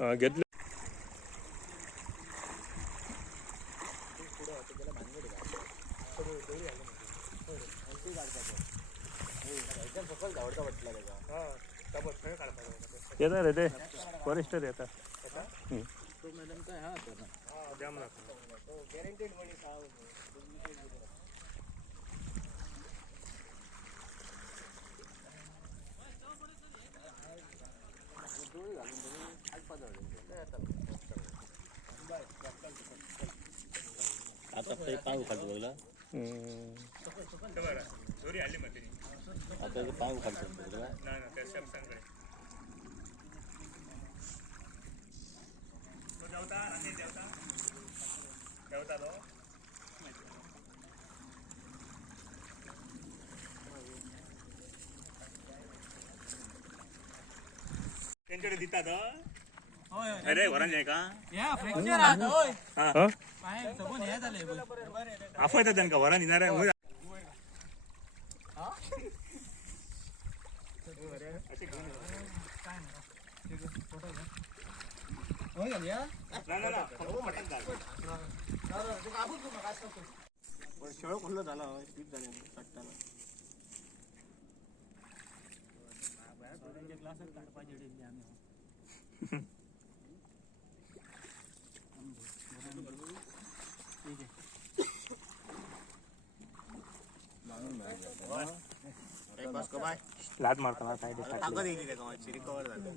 घेतले. येतात रे ते फॉरेस्टर येतात. आता ते पाय उखालतो बघला आता पाय उखालतो बघला त्यांच्याकडे देतात. अरे वरण आहे का आफत त्यांना वरण येणार आहे. शेळ खुल्लं झाला पीठ झाले लात मारताना काय रिकवर झालं